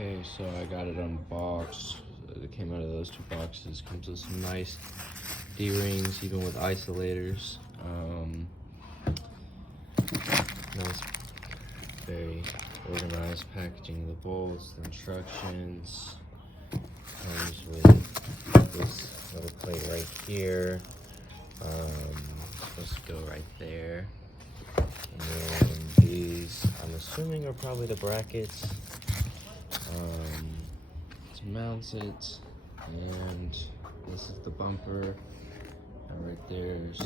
Okay, so I got it unboxed. It came out of those two boxes. Comes with some nice D-rings, even with isolators. Nice, very organized packaging of the bolts, the instructions. Comes with this little plate right here. Supposed to go right there. And then these, I'm assuming, are probably the brackets. To mount it, and this is the bumper, and right there's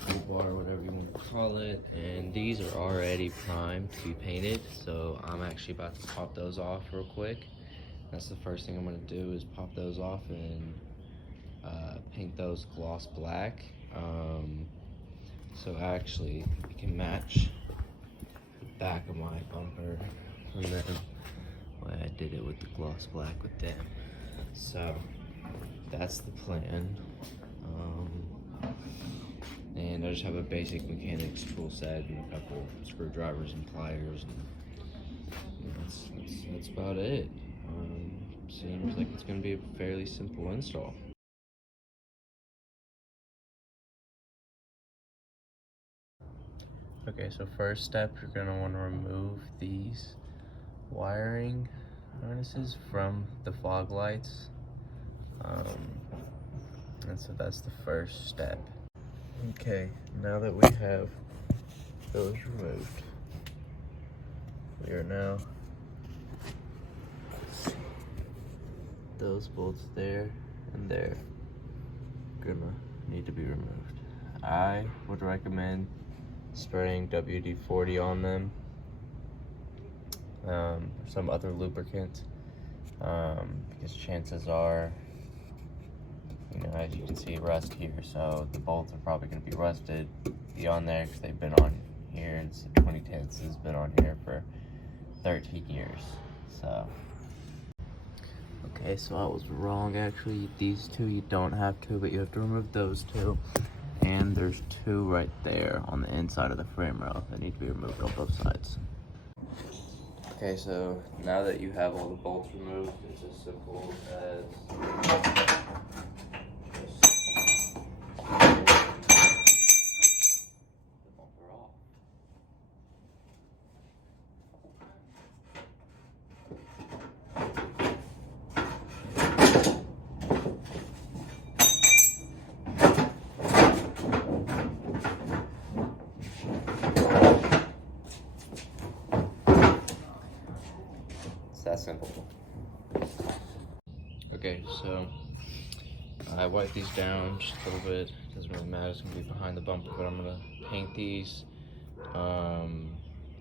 full bar, whatever you want to call it, and these are already primed to be painted, so I'm actually about to pop those off real quick. That's the first thing I'm going to do, is pop those off and paint those gloss black. So actually it can match the back of my bumper from them. Why I did it with the gloss black with them. So that's the plan. And I just have a basic mechanics tool set and a couple screwdrivers and pliers, and that's about it. Seems like it's going to be a fairly simple install. Okay, so first step, you're going to want to remove these wiring harnesses from the fog lights, and so that's the first step. Okay, now that we have those removed, we are now, those bolts there and there gonna need to be removed. I would recommend spraying WD-40 on them, or some other lubricant, because chances are, you know, as you can see, rust here, so the bolts are probably going to be rusted beyond there because they've been on here. It's the 2010s, this has been on here for 13 years. So okay, so I was wrong actually. These two you don't have to, but you have to remove those two, and there's two right there on the inside of the frame rail that need to be removed on both sides. Okay, so now that you have all the bolts removed, it's as simple as it's that simple. Okay, so I wiped these down just a little bit. Doesn't really matter, it's gonna be behind the bumper, but I'm gonna paint these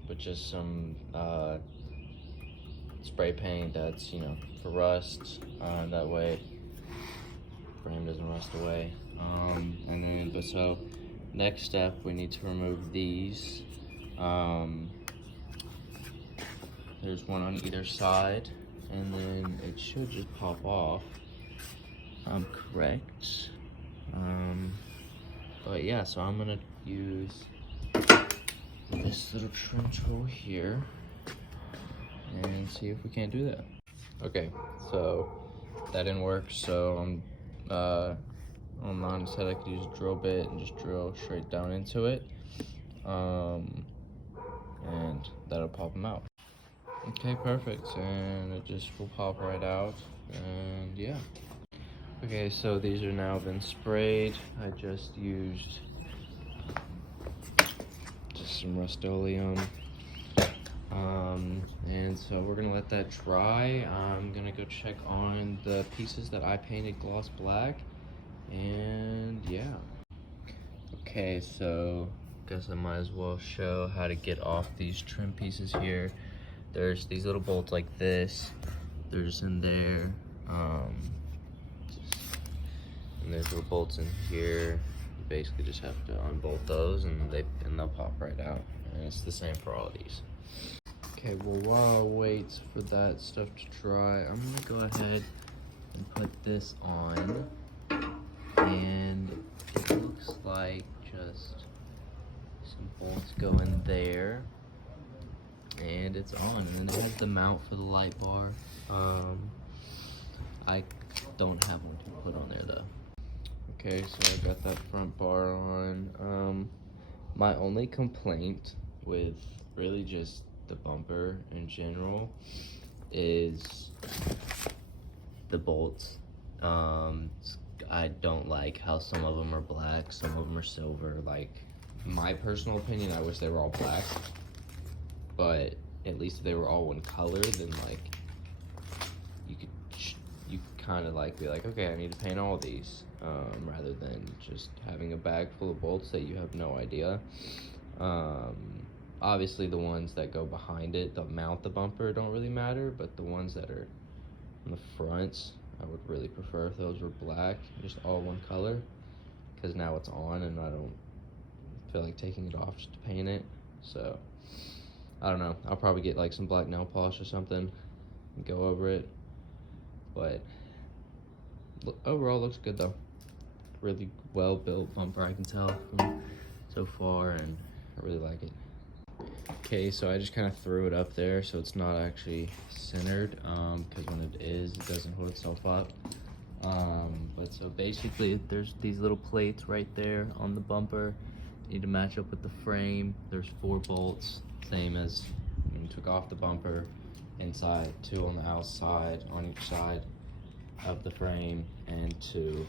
with just some spray paint that's, you know, for rust. That way frame doesn't rust away. And then, but so next step, we need to remove these. There's one on either side, and then it should just pop off. I'm correct. But yeah, so I'm gonna use this little trim tool here and see if we can't do that. Okay, so that didn't work, so I'm online said I could use a drill bit and just drill straight down into it, and that'll pop them out. Okay, perfect, and it just will pop right out, and yeah. Okay, so these are now been sprayed. I just used some Rust-Oleum, and so we're gonna let that dry. I'm gonna go check on the pieces that I painted gloss black, and yeah. Okay, so guess I might as well show how to get off these trim pieces here. There's these little bolts like this. They're just in there. And there's little bolts in here. You basically just have to unbolt those, and they'll pop right out. And it's the same for all of these. Okay, well, while I wait for that stuff to dry, I'm gonna go ahead and put this on. And it looks like just some bolts go in there. and it's on. And then it has the mount for the light bar. I don't have one to put on there though. Okay, so I got that front bar on. My only complaint with really just the bumper in general is the bolts. I don't like how some of them are black, some of them are silver. Like, my personal opinion, I wish they were all black, but at least if they were all one color, then like you kind of like be like, okay, I need to paint all these, rather than just having a bag full of bolts that you have no idea. Obviously the ones that go behind it that mount the bumper don't really matter, but the ones that are on the fronts, I would really prefer if those were black, just all one color, because now it's on and I don't feel like taking it off just to paint it. So I don't know, I'll probably get like some black nail polish or something and go over it, but overall looks good though. Really well built bumper, I can tell from so far, and I really like it. Okay, so I just kind of threw it up there so it's not actually centered, because when it is, it doesn't hold itself up. But so basically there's these little plates right there on the bumper. You need to match up with the frame. There's 4 bolts, same as when you took off the bumper. Inside, 2 on the outside on each side of the frame, and 2,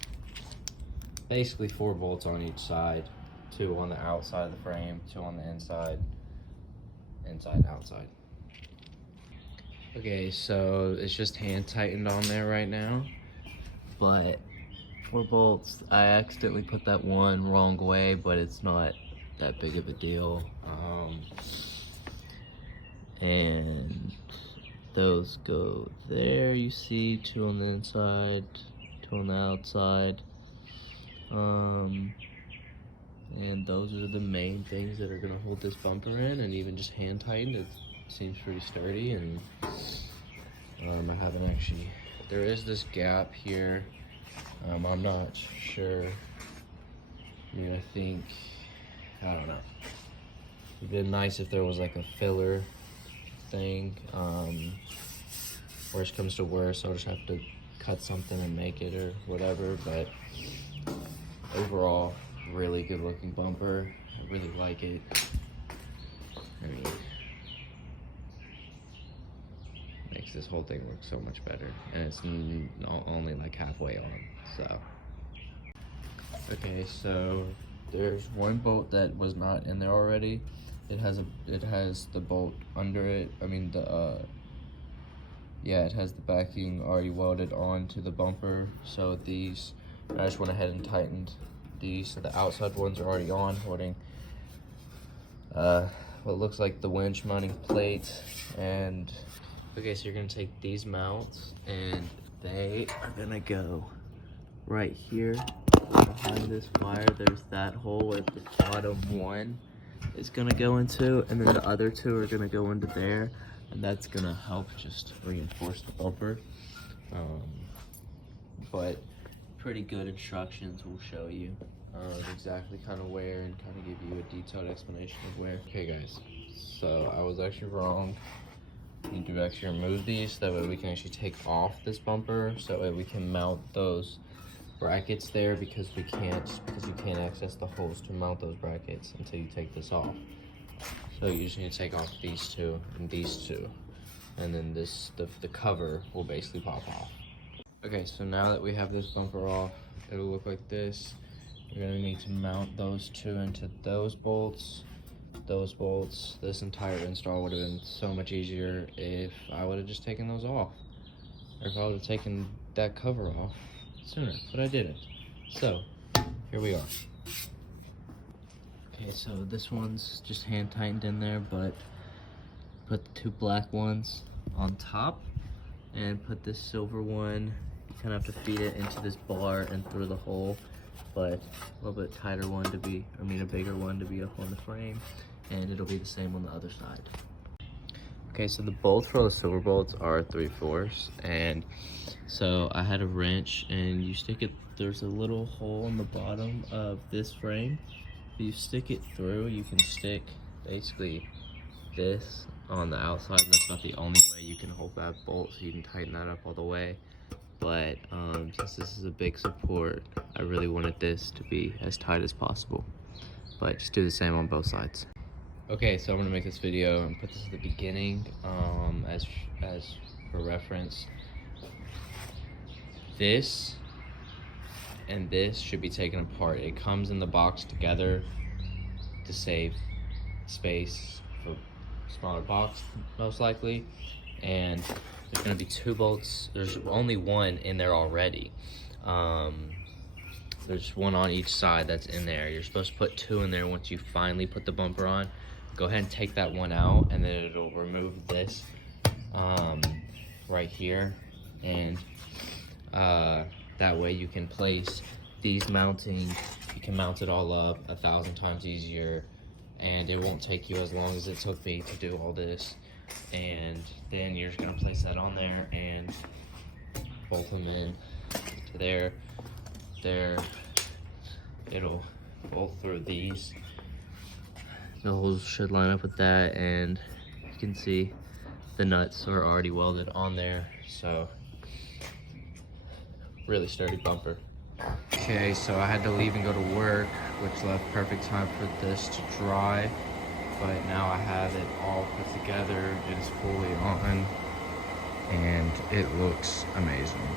basically 4 bolts on each side, 2 on the outside of the frame, 2 on the inside, outside. Okay, so it's just hand tightened on there right now, but 4 bolts, I accidentally put that one wrong way, but it's not that big of a deal. And those go there, you see, 2 on the inside, 2 on the outside. And those are the main things that are gonna hold this bumper in, and even just hand tightened, it seems pretty sturdy. And I haven't actually, there is this gap here. I'm not sure. I mean, I don't know. It'd been nice if there was like a filler thing. Worst comes to worst, I'll just have to cut something and make it or whatever. But overall, really good looking bumper. I really like it. I mean, makes this whole thing look so much better, and it's only like halfway on. So okay, so there's one bolt that was not in there already. It has the bolt under it. I mean it has the backing already welded onto the bumper. So these, I just went ahead and tightened these. So the outside ones are already on, holding what looks like the winch mounting plate. And okay, so you're gonna take these mounts, and they are gonna go right here behind this wire. There's that hole where the bottom one is gonna go into, and then the other 2 are gonna go into there, and that's gonna help just reinforce the bumper. But pretty good instructions will show you exactly kind of where, and kind of give you a detailed explanation of where. Okay guys, so I was actually wrong. You need to actually remove these, that way we can actually take off this bumper, so that way we can mount those brackets there, because you can't access the holes to mount those brackets until you take this off. So you just need to take off these 2 and these 2, and then the cover will basically pop off. Okay, so now that we have this bumper off, it'll look like this. You're gonna need to mount those 2 into those bolts. This entire install would have been so much easier if I would have just taken those off, or if I would have taken that cover off sooner, but I didn't. So here we are. Okay, so this one's just hand tightened in there, but put the 2 black ones on top, and put this silver one. You kind of have to feed it into this bar and through the hole, but a little bit tighter one to be, a bigger one to be up on the frame, and it'll be the same on the other side. Okay, so the bolts for the silver bolts are 3/4, and so I had a wrench, and you stick it, there's a little hole in the bottom of this frame. If you stick it through, you can stick basically this on the outside. That's about the only way you can hold that bolt, so you can tighten that up all the way. But since this is a big support, I really wanted this to be as tight as possible. But just do the same on both sides. Okay, so I'm gonna make this video and put this at the beginning as for reference. This and this should be taken apart. It comes in the box together to save space for smaller box, most likely. And there's gonna be 2 bolts. There's only one in there already. There's one on each side that's in there. You're supposed to put 2 in there once you finally put the bumper on. Go ahead and take that one out, and then it'll remove this right here. And that way you can place these mounting, you can mount it all up 1,000 times easier, and it won't take you as long as it took me to do all this. And then you're just gonna place that on there and bolt them in to there. It'll bolt through these. The holes should line up with that, and you can see the nuts are already welded on there, so really sturdy bumper. Okay, so I had to leave and go to work, which left perfect time for this to dry, but now I have it all put together. It is fully on, and it looks amazing.